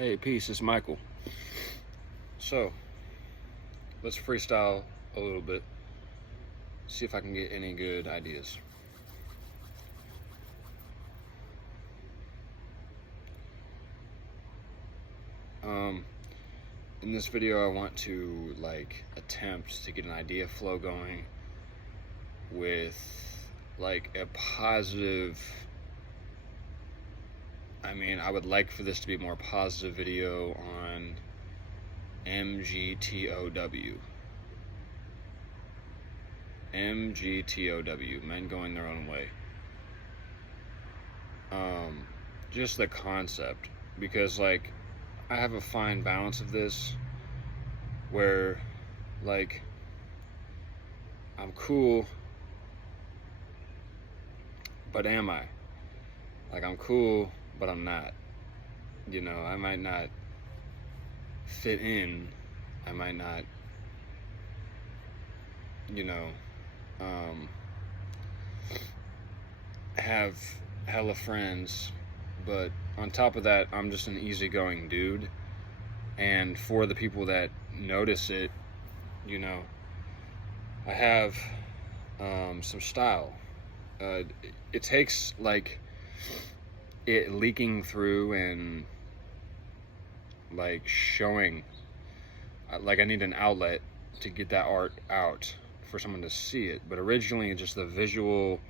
Hey, peace, it's Michael. So, let's freestyle a little bit. See if I can get any good ideas. In this video, I want to attempt to get an idea flow going with a positive. I would like for this to be a more positive video on MGTOW. MGTOW, men going their own way. Just the concept, because I have a fine balance of this where I'm cool, but am I? I'm cool, but I'm not. I might not fit in. I might not, have hella friends, but on top of that, I'm just an easygoing dude. And for the people that notice it, I have some style. It takes it leaking through and showing. I need an outlet to get that art out for someone to see it. But originally, just the visual,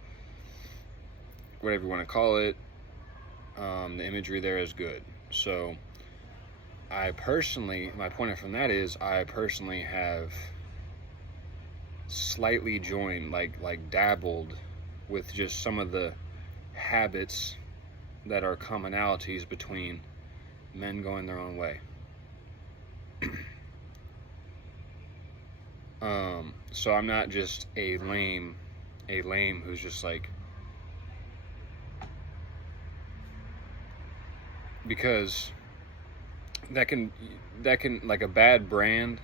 whatever you want to call it, the imagery there is good. So my point from that is I personally have slightly joined, dabbled with just some of the habits that are commonalities between men going their own way. So I'm not just a lame who's just because that can a bad brand,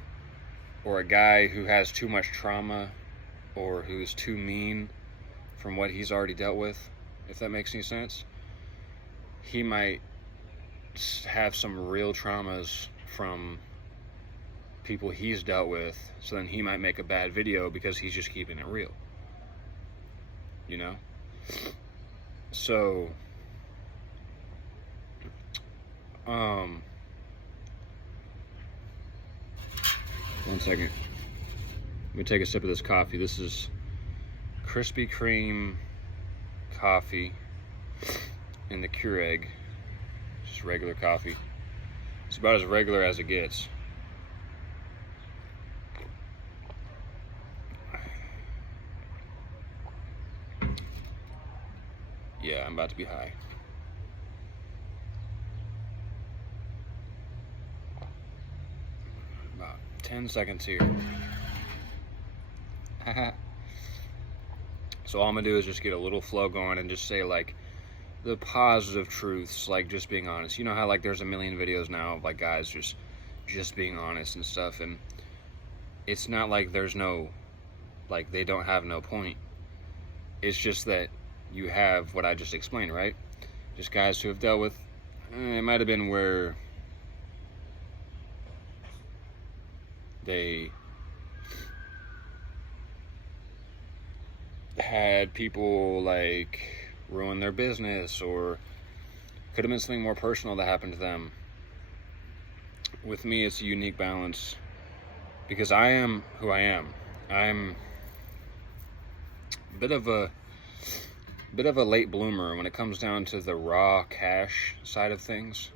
or a guy who has too much trauma or who's too mean from what he's already dealt with, if that makes any sense. He might have some real traumas from people he's dealt with, so then he might make a bad video because he's just keeping it real. So one second. Let me take a sip of this coffee. This is Krispy Kreme coffee in the Keurig. Just regular coffee. It's about as regular as it gets. Yeah, I'm about to be high. About 10 seconds here. So all I'm gonna do is just get a little flow going and just say the positive truths, just being honest. You know how there's a million videos now of guys just being honest and stuff, and it's not there's no they don't have no point. It's just that you have what I just explained, right? Just guys who have dealt with it might have been where they had people ruin their business, or could have been something more personal that happened to them. With me, it's a unique balance because I am who I am. I'm a bit of a late bloomer when it comes down to the raw cash side of things.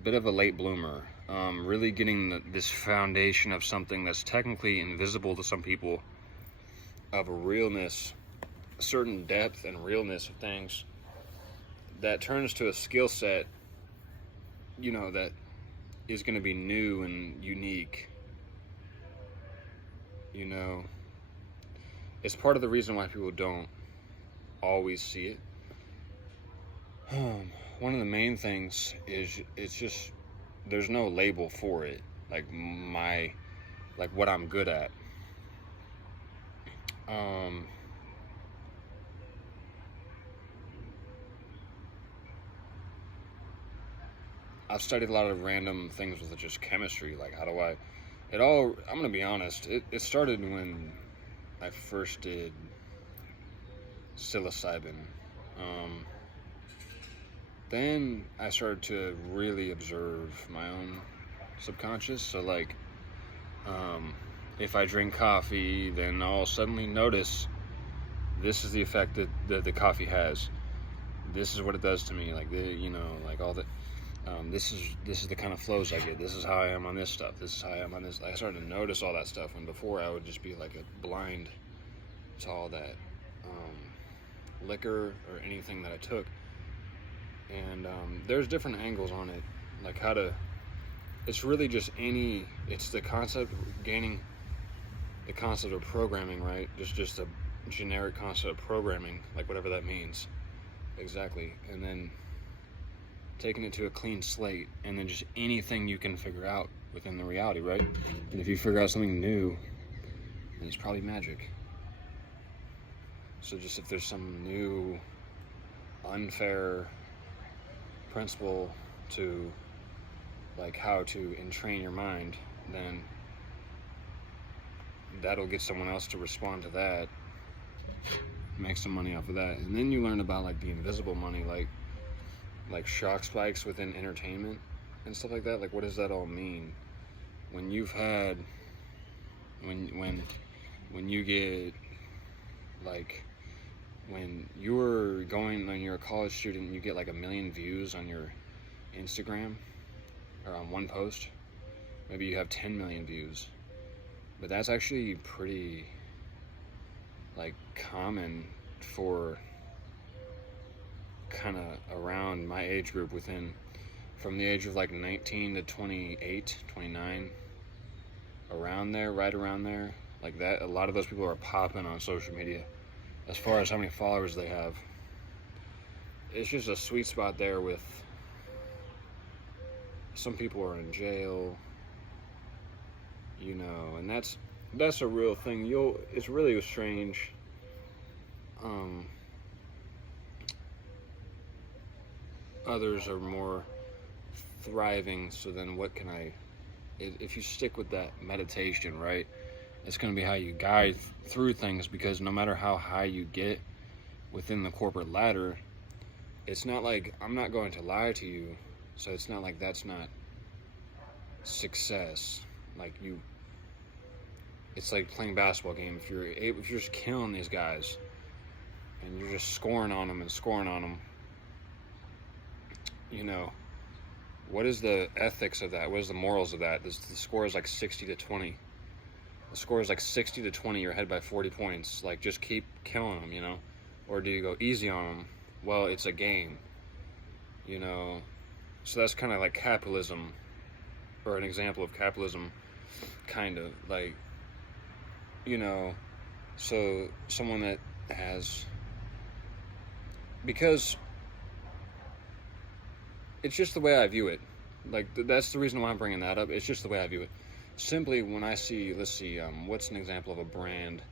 A bit of a late bloomer. Really getting this foundation of something that's technically invisible to some people, of a realness, a certain depth and realness of things that turns to a skill set, that is going to be new and unique. It's part of the reason why people don't always see it. One of the main things is it's just there's no label for it, what I'm good at. I've studied a lot of random things with just chemistry. Like, how do I? I'm gonna be honest. It started when I first did psilocybin. Then I started to really observe my own subconscious. So, like, if I drink coffee, then I'll suddenly notice this is the effect that the coffee has. This is what it does to me. Like, like all the, this is the kind of flows I get. This is how I am on this stuff. This is how I am on this. I started to notice all that stuff when before I would just be like a blind to all that liquor or anything that I took. And there's different angles on it, like how to. It's really just it's the concept, gaining the concept of programming, right? Just a generic concept of programming, like whatever that means, exactly. And then taking it to a clean slate, and then just anything you can figure out within the reality, right? And if you figure out something new, then it's probably magic. So just if there's some new unfair principle to like how to entrain your mind, then that'll get someone else to respond to that, make some money off of that. And then you learn about like the invisible money, like shock spikes within entertainment and stuff like that. Like, what does that all mean? When you've had when you get like when you're a college student and you get like 1 million views on your Instagram or on one post, maybe you have 10 million views, but that's actually pretty like common for kind of around my age group, from the age of like 19 to 28, 29, right around there, like that. A lot of those people are popping on social media as far as how many followers they have. It's just a sweet spot there with some people are in jail, and that's a real thing. It's really strange. Others are more thriving, so then if you stick with that meditation, right, it's going to be how you guide through things, because no matter how high you get within the corporate ladder, it's not like, I'm not going to lie to you, so it's not like that's not success. Like it's like playing a basketball game. If you're just killing these guys and you're just scoring on them, what is the ethics of that? What is the morals of that? The score is like 60-20. The score is like 60-20. You're ahead by 40 points. Like, just keep killing them, Or do you go easy on them? Well, it's a game, So that's kind of like capitalism, or an example of capitalism, kind of like, so someone that has, because it's just the way I view it. Like, that's the reason why I'm bringing that up. It's just the way I view it. Simply, when I see, let's see, what's an example of a brand,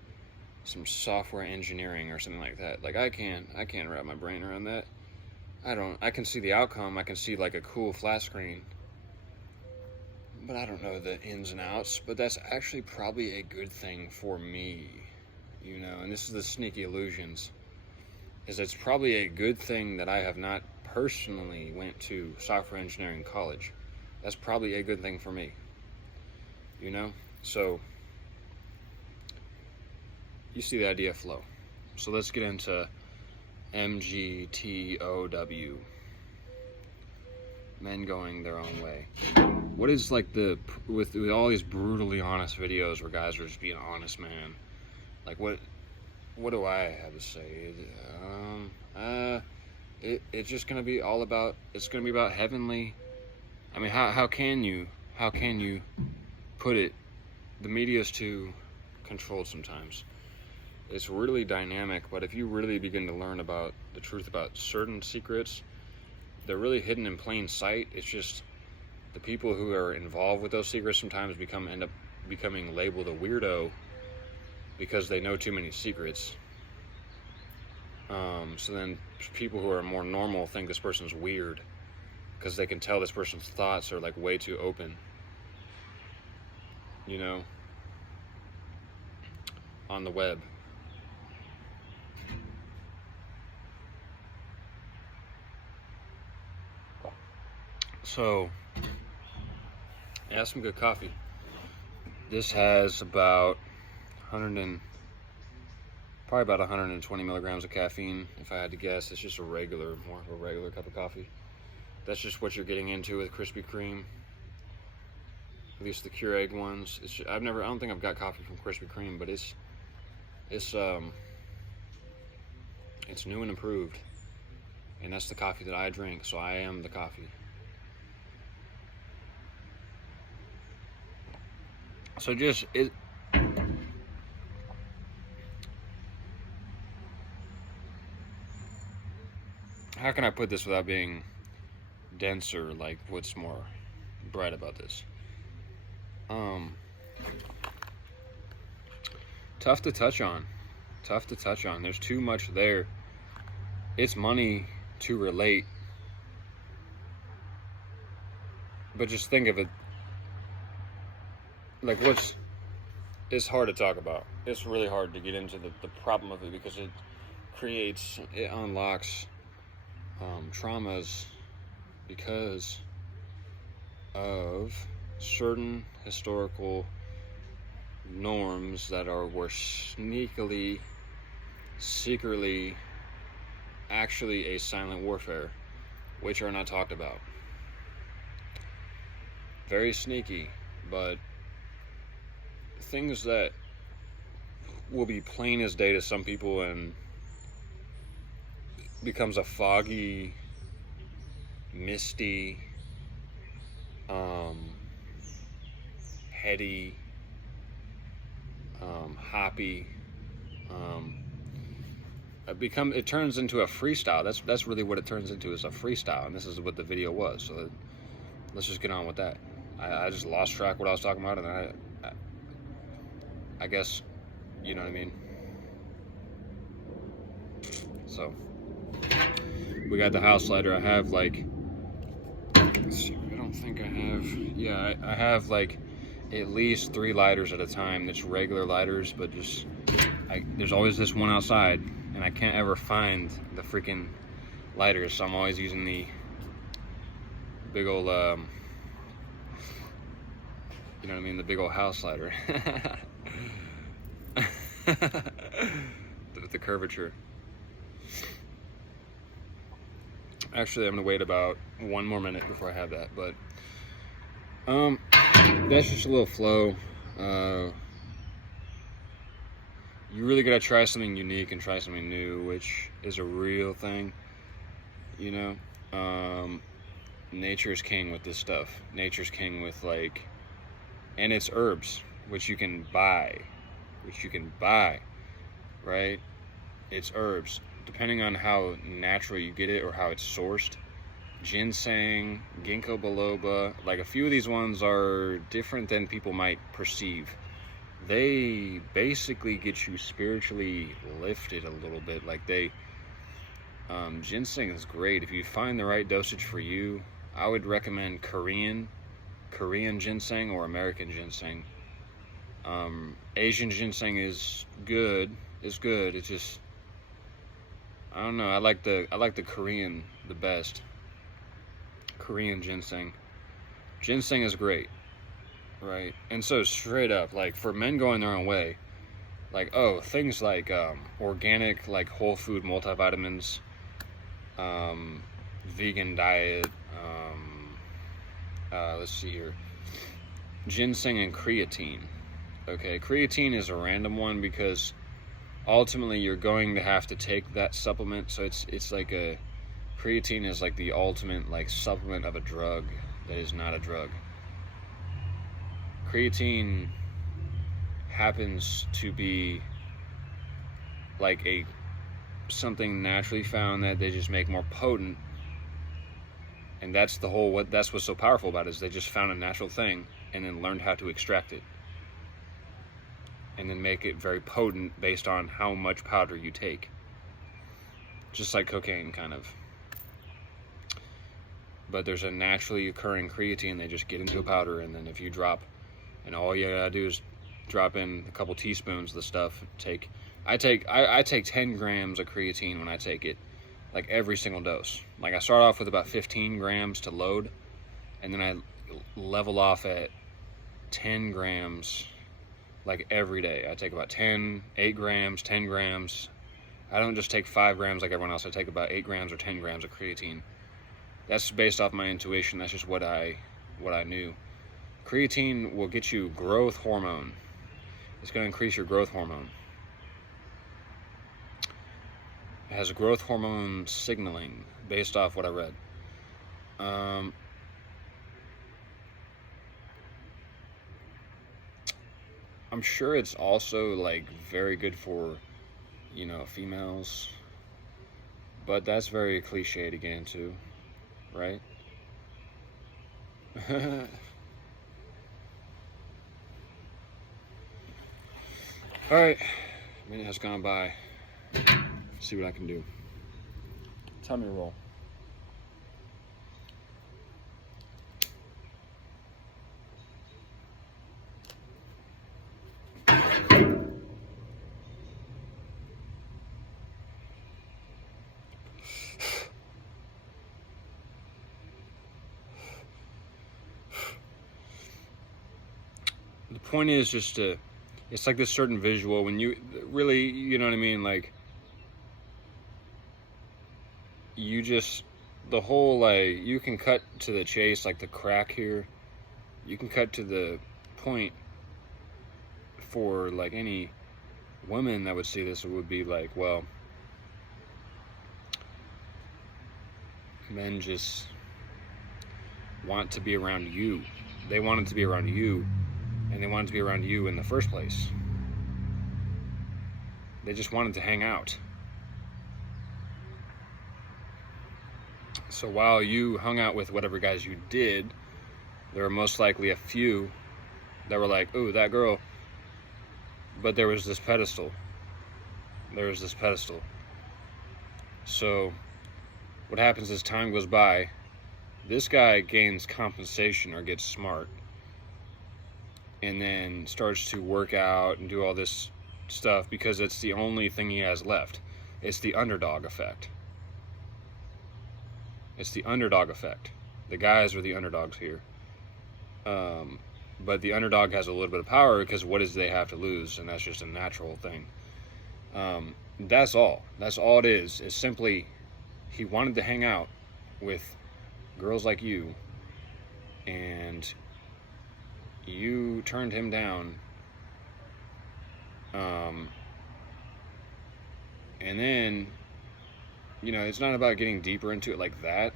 some software engineering or something like that. Like, I can't wrap my brain around that. I can see the outcome. I can see like a cool flat screen, but I don't know the ins and outs. But that's actually probably a good thing for me, and this is the sneaky illusions, is it's probably a good thing that I have not personally went to software engineering college. That's probably a good thing for me, so you see the idea flow. So let's get into MGTOW, men going their own way. What is like with all these brutally honest videos where guys are just being honest, man, like what do I have to say? It's just gonna be all about, it's gonna be about heavenly. I mean, how can you put it? The media's too controlled sometimes. It's really dynamic, but if you really begin to learn about the truth about certain secrets, they're really hidden in plain sight. It's just the people who are involved with those secrets sometimes end up becoming labeled a weirdo because they know too many secrets. So then people who are more normal think this person's weird, because they can tell this person's thoughts are like way too open, you know, on the web. So, yeah, some good coffee. This has about probably about 120 milligrams of caffeine, if I had to guess. It's just more of a regular cup of coffee. That's just what you're getting into with Krispy Kreme. At least the Keurig ones. I don't think I've got coffee from Krispy Kreme, but it's new and improved. And that's the coffee that I drink, so I am the coffee. So how can I put this without being denser? Like, what's more bright about this? Tough to touch on. There's too much there. It's money to relate. But just think of it. Like, it's hard to talk about. It's really hard to get into the problem of it, because it unlocks traumas because of certain historical norms that were secretly actually a silent warfare, which are not talked about. Very sneaky, but things that will be plain as day to some people and becomes a foggy, misty, heady, hoppy, it turns into a freestyle. That's really what it turns into, is a freestyle, and this is what the video was. So let's just get on with that. I just lost track what I was talking about, and I guess, you know what I mean? So, we got the house lighter. I have like, let's see, I don't think I have, yeah, I have like at least 3 lighters at a time. That's regular lighters, but just, there's always this one outside, and I can't ever find the freaking lighters, so I'm always using the big old, you know what I mean, the big old house lighter. The curvature. Actually, I'm gonna wait about 1 more minute before I have that, but that's just a little flow. You really gotta try something unique and try something new, which is a real thing, you know. Nature's king with this stuff. Nature's king with, like, and it's herbs, which you can buy, right? It's herbs, depending on how natural you get it or how it's sourced. Ginseng, ginkgo biloba, like a few of these ones are different than people might perceive. They basically get you spiritually lifted a little bit. Like ginseng is great. If you find the right dosage for you, I would recommend Korean ginseng or American ginseng. Asian ginseng is good. It's good. It's just, I don't know. I like the Korean the best. Korean ginseng. Ginseng is great, right? And so straight up, like, for men going their own way, like, things like organic, like whole food multivitamins, vegan diet, let's see here, ginseng and creatine. Okay, creatine is a random one because ultimately you're going to have to take that supplement. So it's like creatine is like the ultimate, like, supplement of a drug that is not a drug. Creatine happens to be like something naturally found that they just make more potent, and that's what's so powerful about it, is they just found a natural thing and then learned how to extract it and then make it very potent based on how much powder you take, just like cocaine, kind of. but there's a naturally occurring creatine. They just get into a powder, and then if you drop, and all you gotta do is drop in a couple teaspoons of the stuff. I take 10 grams of creatine when I take it, like every single dose. Like I start off with about 15 grams to load, and then I level off at 10 grams like every day. I take about 8 grams, 10 grams. I don't just take 5 grams like everyone else. I take about 8 grams or 10 grams of creatine. That's based off my intuition. That's just what I knew. Creatine will get you growth hormone. It's going to increase your growth hormone. It has growth hormone signaling based off what I read. I'm sure it's also like very good for, females, but that's very cliche to get into, right? All right, a minute has gone by. Let's see what I can do. Tummy roll. The point is just it's like this certain visual when you really, you know what I mean? Like, you just, the whole, like, you can cut to the chase, like the crack here. You can cut to the point for, like, any woman that would see this. It would be like, well, men just want to be around you. They wanted to be around you. And they wanted to be around you in the first place. They just wanted to hang out. So while you hung out with whatever guys you did, there were most likely a few that were like, ooh, that girl. But there was this pedestal. So what happens as time goes by, this guy gains compensation or gets smart, and then starts to work out and do all this stuff because it's the only thing he has left. It's the underdog effect. The guys are the underdogs here. But the underdog has a little bit of power because what does they have to lose? And that's just a natural thing. That's all. That's all it is. It's simply he wanted to hang out with girls like you, and you turned him down, and then, it's not about getting deeper into it like that,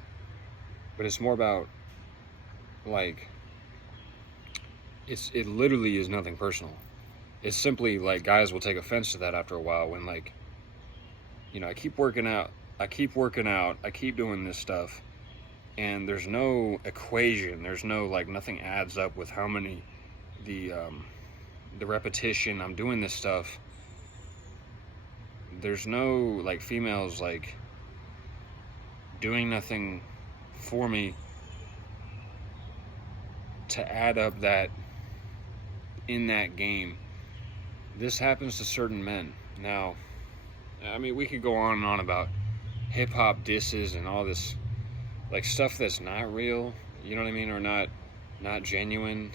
but it's more about, like, it literally is nothing personal. It's simply, like, guys will take offense to that after a while when, like, I keep working out, I keep doing this stuff, and there's no equation, there's no, like, nothing adds up with how many, the repetition, I'm doing this stuff. There's no, like, females, like, doing nothing for me to add up that, in that game. This happens to certain men. Now, I mean, we could go on and on about hip-hop disses and all this, like, stuff that's not real, you know what I mean, or not genuine.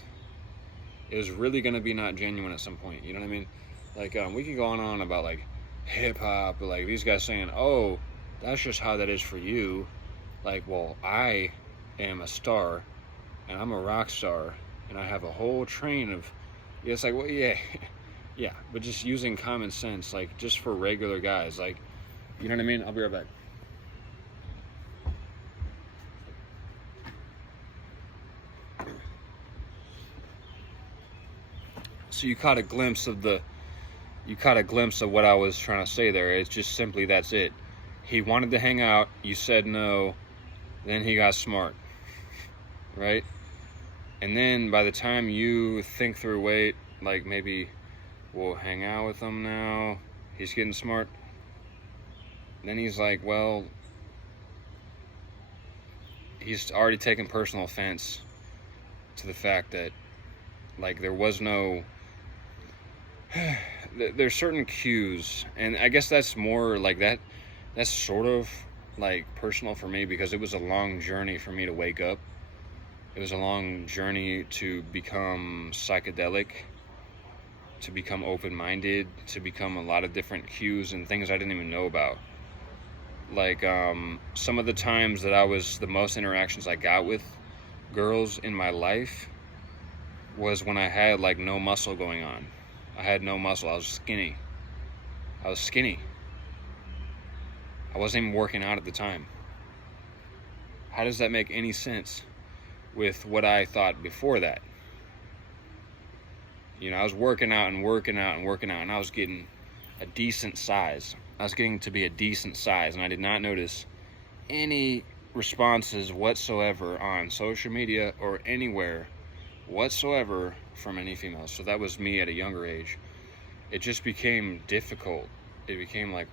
It was really going to be not genuine at some point, you know what I mean? Like, we could go on and on about, like, hip-hop, like, these guys saying, oh, that's just how that is for you. Like, well, I am a star, and I'm a rock star, and I have a whole train of, it's like, well, yeah, yeah, but just using common sense, like, just for regular guys, like, you know what I mean? I'll be right back. So you caught a glimpse of what I was trying to say there. It's just simply, that's it. He wanted to hang out, you said no, then he got smart, right? And then by the time you think through, wait, like, maybe we'll hang out with him now, he's getting smart, then he's like, well, he's already taken personal offense to the fact that, like, there was no there's certain cues, and I guess that's more like that's sort of like personal for me, because it was a long journey for me to wake up. It was a long journey to become psychedelic, to become open-minded, to become a lot of different cues and things I didn't even know about. Like, some of the times that the most interactions I got with girls in my life was when I had, like, no muscle going on. I had no muscle. I was skinny. I wasn't even working out at the time. How does that make any sense with what I thought before that? You know, I was working out, and I was getting a decent size. I was getting to be a decent size, and I did not notice any responses whatsoever on social media or anywhere whatsoever from any females. So that was me at a younger age. It just became difficult. It became like,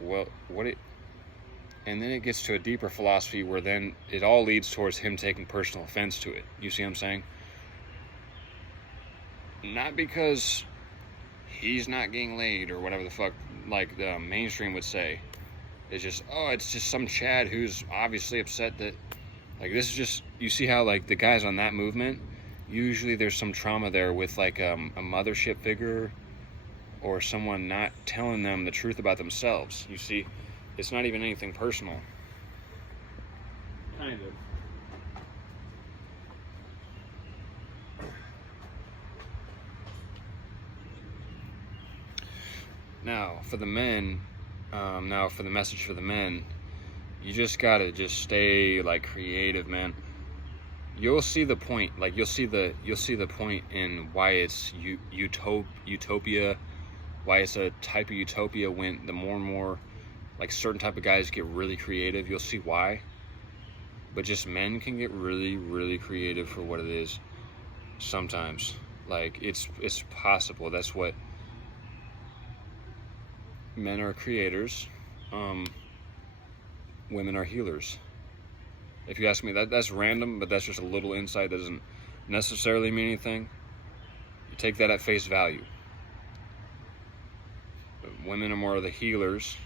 and then it gets to a deeper philosophy where then it all leads towards him taking personal offense to it. You see what I'm saying? Not because he's not getting laid or whatever the fuck, like, the mainstream would say. It's just, it's just some Chad who's obviously upset that, like, this is just, you see how, like, the guys on that movement, usually there's some trauma there with, like, a mothership figure or someone not telling them the truth about themselves. You see, it's not even anything personal. Kind of. Now, for the men, for the message for the men, you just gotta just stay, like, creative, man. You'll see the point. Like, you'll see the point in why it's utopia, why it's a type of utopia when the more and more, like, certain type of guys get really creative. You'll see why. But just men can get really, really creative for what it is sometimes. Like, it's possible. That's what men are creators, women are healers. If you ask me, that's random, but that's just a little insight that doesn't necessarily mean anything. You take that at face value. But women are more of the healers.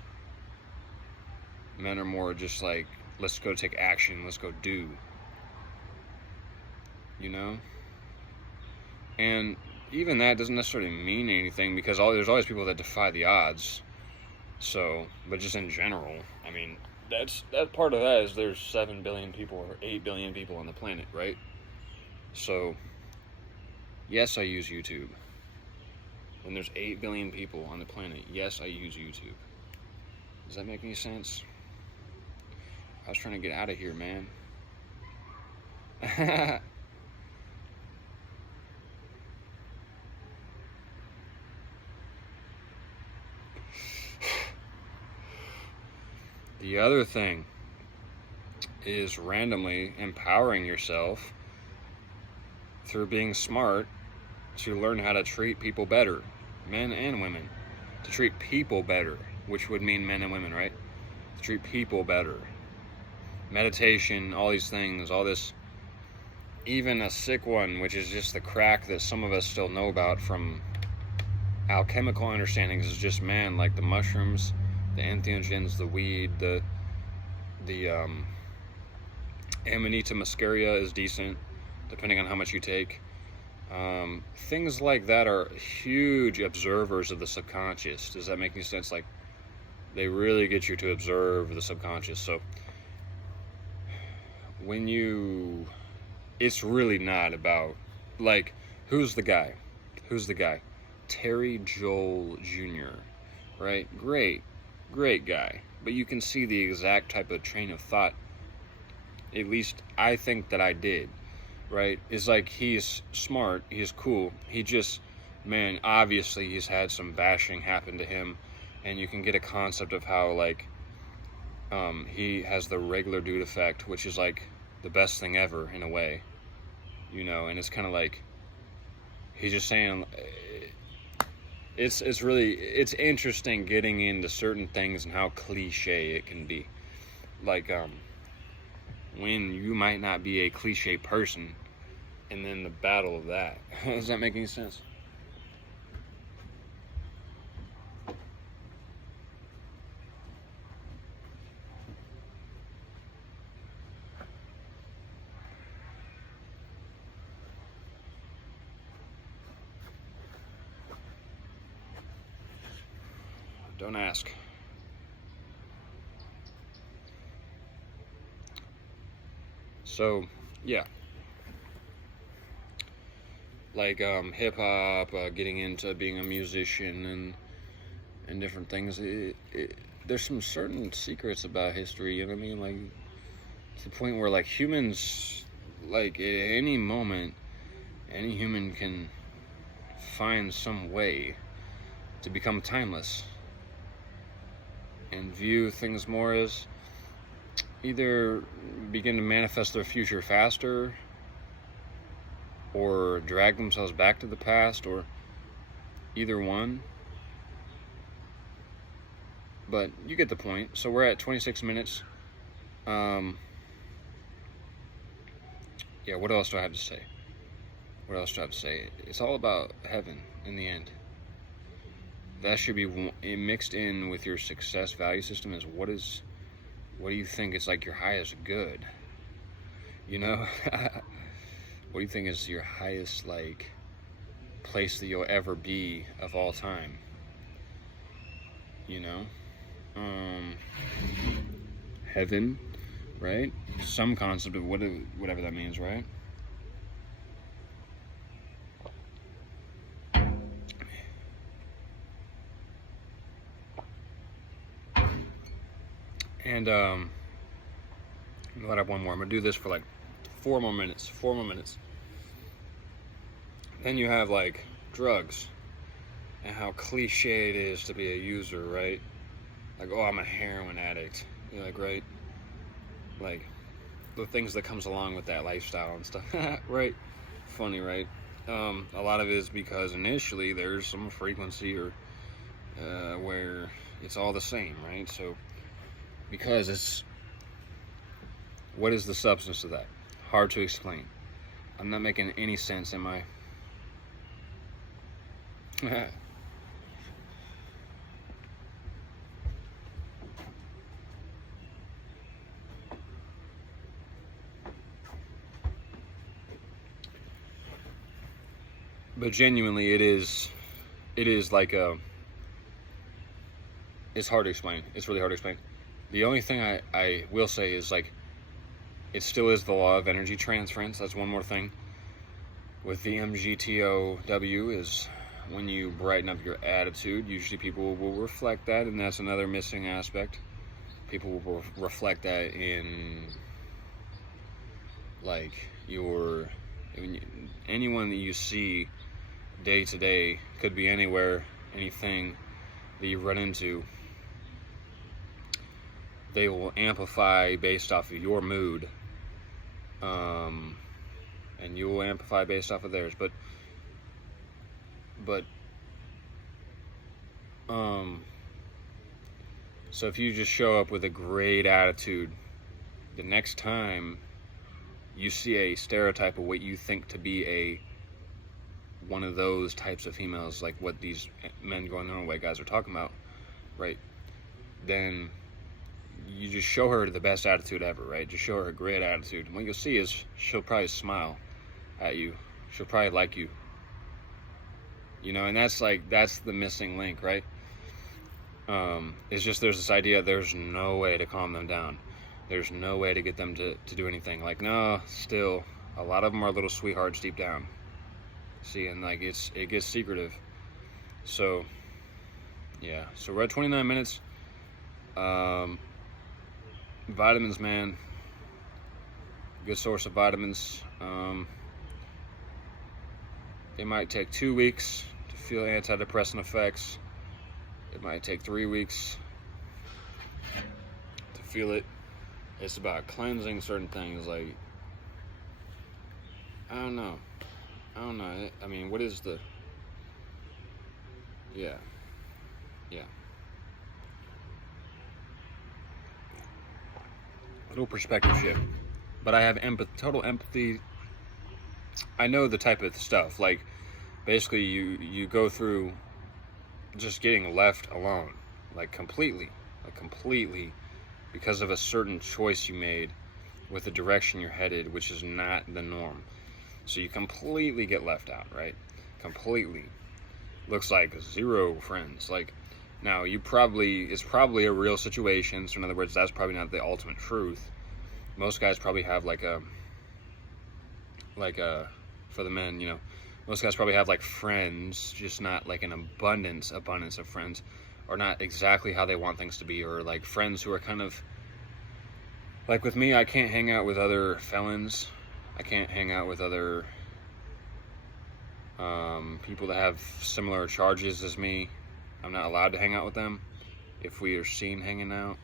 Men are more just like, let's go take action, let's go do. You know? And even that doesn't necessarily mean anything, because there's always people that defy the odds. So, but just in general, I mean, that part of that is there's 7 billion people or 8 billion people on the planet, right? So, yes, I use YouTube. When there's 8 billion people on the planet, yes, I use YouTube. Does that make any sense? I was trying to get out of here, man. The other thing is randomly empowering yourself through being smart to learn how to treat people better, men and women. To treat people better, which would mean men and women, right? To treat people better. Meditation, all these things, all this, even a sick one, which is just the crack that some of us still know about from alchemical understandings, is just, man, like the mushrooms, the entheogens, the weed, the Amanita muscaria is decent, depending on how much you take. Things like that are huge observers of the subconscious. Does that make any sense? Like, they really get you to observe the subconscious. So it's really not about, like, who's the guy? Terry Joel Jr., right? Great guy. But you can see the exact type of train of thought, at least I think that I did, right? It's like, he's smart, he's cool, he just, man, obviously he's had some bashing happen to him, and you can get a concept of how, like, he has the regular dude effect, which is like the best thing ever in a way, you know. And it's kind of like, he's just saying, it's interesting getting into certain things and how cliche it can be. Like, when you might not be a cliche person, and then the battle of that. Does that make any sense? Don't ask. So, yeah. Like hip hop, getting into being a musician and different things. There's some certain secrets about history, you know what I mean? Like, to the point where, like, humans, like, at any moment, any human can find some way to become timeless and view things more as either begin to manifest their future faster or drag themselves back to the past, or either one. But you get the point. So we're at 26 minutes. Yeah, what else do I have to say? It's all about heaven in the end. That should be mixed in with your success value system. Is what do you think is like your highest good? You know? What do you think is your highest, like, place that you'll ever be of all time? You know? Heaven, right? Some concept of whatever that means, right? And I'm gonna let up one more. I'm gonna do this for like 4 more minutes. Then you have like drugs and how cliche it is to be a user, right? Like, oh, I'm a heroin addict. You're like, right? Like the things that comes along with that lifestyle and stuff, right? Funny, right? A lot of it is because initially there's some frequency or where it's all the same, right? So because it's, what is the substance of that? Hard to explain. I'm not making any sense, am I? But genuinely, it is like it's hard to explain. It's really hard to explain. The only thing I will say is, like, it still is the law of energy transference. That's one more thing. With the MGTOW is when you brighten up your attitude, usually people will reflect that, and that's another missing aspect. People will reflect that in, like, anyone that you see day to day, could be anywhere, anything that you run into, they will amplify based off of your mood, and you will amplify based off of theirs. But so if you just show up with a great attitude, the next time you see a stereotype of what you think to be one of those types of females, like what these men going their own way guys are talking about, right? Then you just show her the best attitude ever, right? Just show her a great attitude. And what you'll see is she'll probably smile at you. She'll probably like you. You know, and that's the missing link, right? It's just there's this idea there's no way to calm them down. There's no way to get them to do anything. Like, no, still, a lot of them are little sweethearts deep down. See, and like it gets secretive. So, yeah. So we're at 29 minutes. Vitamins, man. Good source of vitamins. It might take 2 weeks to feel antidepressant effects. It might take 3 weeks to feel it. It's about cleansing certain things. Like, I don't know. I mean, what is the... Yeah. Little perspective shift. but I have total empathy. I know the type of stuff, like basically you go through just getting left alone, like completely because of a certain choice you made with the direction you're headed, which is not the norm. So you completely get left out, right? Completely. Looks like zero friends. Like, now it's probably a real situation. So in other words, that's probably not the ultimate truth. Most guys probably have like a for the men, most guys probably have like friends, just not like an abundance of friends, or not exactly how they want things to be, or like friends who are kind of like, with me, I can't hang out with other felons. I can't hang out with other people that have similar charges as me. I'm not allowed to hang out with them if we are seen hanging out.